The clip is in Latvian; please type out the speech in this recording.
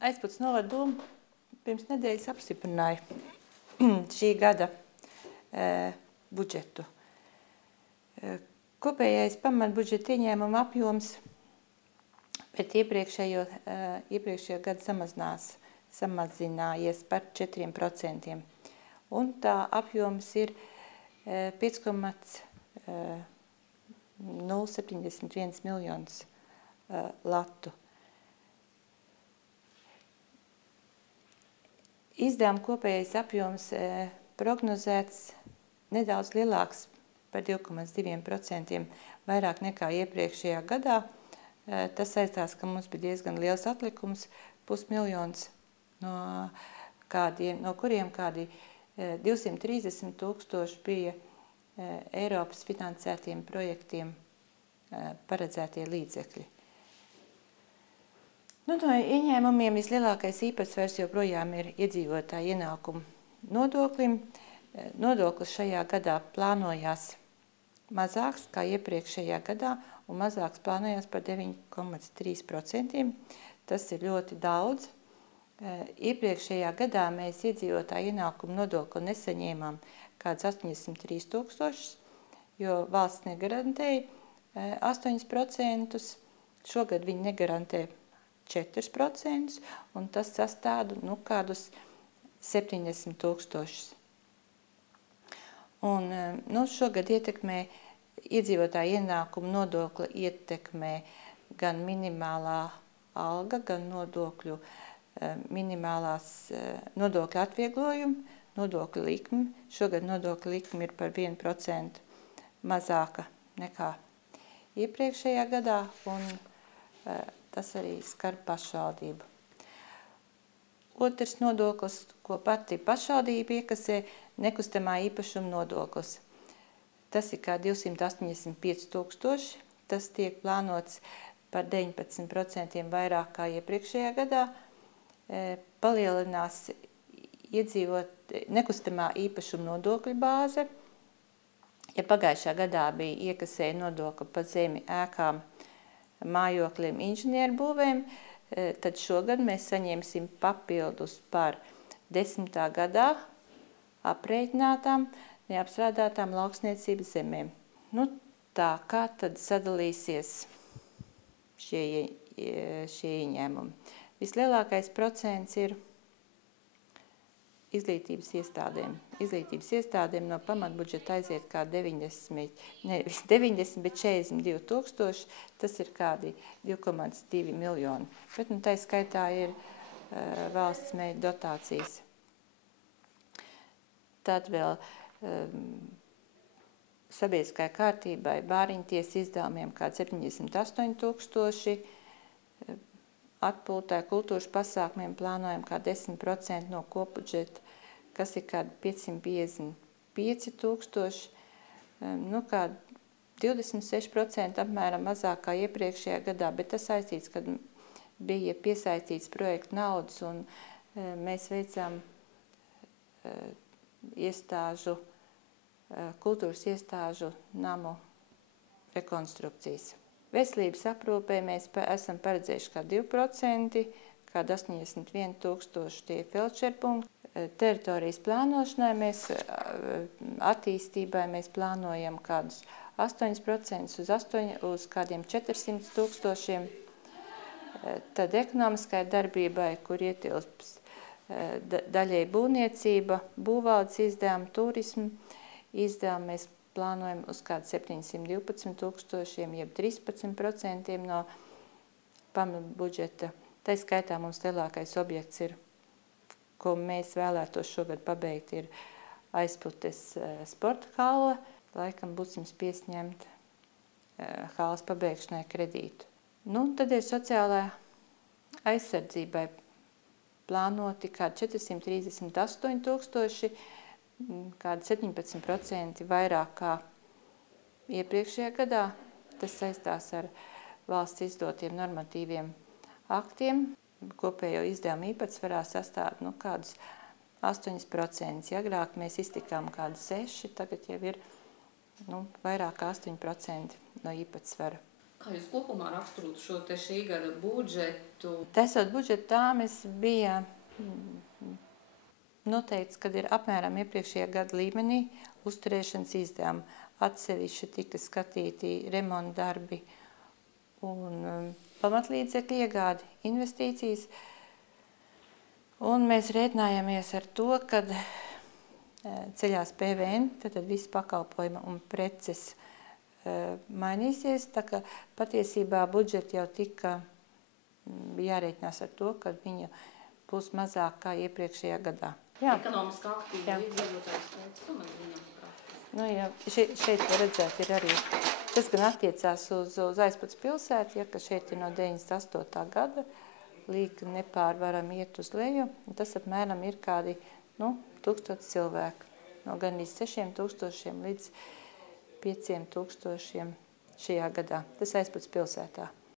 Aizpils novada doma pirms nedēļas apstiprināja šī gada budžetu. Kopējais pamatbudžeta ieņēmuma apjoms pēc iepriekšējo gadu samazinājies par 4%. Un tā apjoms ir 5,071 miljonus latu. Izdevuma kopējais apjoms prognozēts nedaudz lielāks par 2,2% vairāk nekā iepriekšējā gadā. Tas saistās, ka mums bija diezgan liels atlikums, 500 000, no kuriem kādi 230 000 bija Eiropas finansētiem projektiem paredzētie līdzekļi. No ieņēmumiem vislielākais īpatsvars joprojām ir iedzīvotāju ienākumu nodoklim. Nodoklis šajā gadā plānojās mazāks kā iepriekšējā gadā un mazāks plānojās par 9,3%. Tas ir ļoti daudz. Iepriekšējā gadā mēs iedzīvotāju ienākumu nodokli nesaņēmām kāds 83 000, jo valsts negarantēja 8%. Šogad viņi negarantē 4%, un tas sastāda kādus 70 000. Un, šogad ietekmē iedzīvotāju ienākumu nodokli ietekmē gan minimālā alga, gan nodokļu nodokļu atvieglojumi, nodokļu likme. Šogad nodokļu likme ir par 1% mazāka nekā iepriekšējā gadā, un tas arī skar pašvaldību. Otrs nodoklis, ko pati pašvaldība iekasē, nekustamā īpašuma nodoklis. Tas ir kā 285 000. Tas tiek plānots par 19% vairāk kā iepriekšējā gadā. Palielinās nekustamā īpašuma nodokļu bāze. Ja pagājušā gadā bija iekasēja nodokli par zemi, ēkām, mājokļiem, inženieru būvēm, tad šogad mēs saņemsim papildus par 10. gadā aprēķinātām neapstrādātām lauksniecības zemēm. Tā kā tad sadalīsies šie ieņēmumi? Vislielākais procents ir izglītības iestādēm. Izglītības iestādēm no pamatbudžeta aiziet kā 90, bet 42 000, tas ir kādi 2,2 miljoni. Bet tā skaitā ir valsts mērķa dotācijas. Tad vēl sabiedriskai kārtībai, bāriņtiesas izdevumiem kādi 78 000, atpūtai, kultūras pasākumiem plānojam kā 10% no kopbudžeta, kas ir kādi 555 000, kā 26% apmēram mazāk kā iepriekšējā gadā, bet tas saistīts, kad bija piesaistīts projektu naudas un mēs veicām kultūras iestāžu namu rekonstrukcijas. Veselības aprūpē mēs esam paredzējuši kā 2%, kā 81 000 tie feldšerpunkti. Teritorijas plānošanai attīstībai mēs plānojam kādus 8% uz kādiem 400 000. Tad ekonomiskai darbībai, kur ietilps daļai būvniecība, būvvaldes izdevumi, turismu izdevumi, mēs plānojam uz kādu 712 000, jeb 13% no pamatbudžeta. Tā skaitā mums lielākais objekts ir, ko mēs vēlētos šogad pabeigt, ir Aizputes sporta hala. Laikam būsim spiest ņemt halas pabeigšanai kredītu. Tad ir sociālā aizsardzībai plānoti kādi 438 000, kādi 17% vairāk kā iepriekšējā gadā. Tas saistās ar valsts izdotiem normatīviem aktiem. Kopējo izdevumu īpatsvarā sastāv kādus 8%. Agrāk mēs iztikām kādu 6%, tagad jau ir vairāk kā 8% no īpatsvara. Kā jūs kopumā raksturotu šo te šī gada budžetu? Taisot budžetu, tāmis bija noteikts, kad ir apmēram iepriekšējā gada līmenī uzturēšanas izdevumi. Atsevišķi tika skatīti remonta darbi un pamatlīdzekļu iegādi, investīcijas. Un mēs rēķinājāmies ar to, kad ceļās PVN, tad visi pakalpojumi un preces mainīsies. Tā kā patiesībā budžeti jau tika jārēķinās ar to, ka viņa būs mazāk kā iepriekšējā gadā. Ekonomiski aktīvi iedzīvotāju skaits samazinās praktiski. Nu, jā, šeit var redzēt, ir arī tas gan attiecās uz Aizpats pilsētu, ja, ka šeit ir no 98. gada līdz nepārvaram iet uz leju. Tas apmēram ir kādi 1000 cilvēku, no gan līdz 6000 līdz 5000 šajā gadā. Tas Aizpats pilsētā.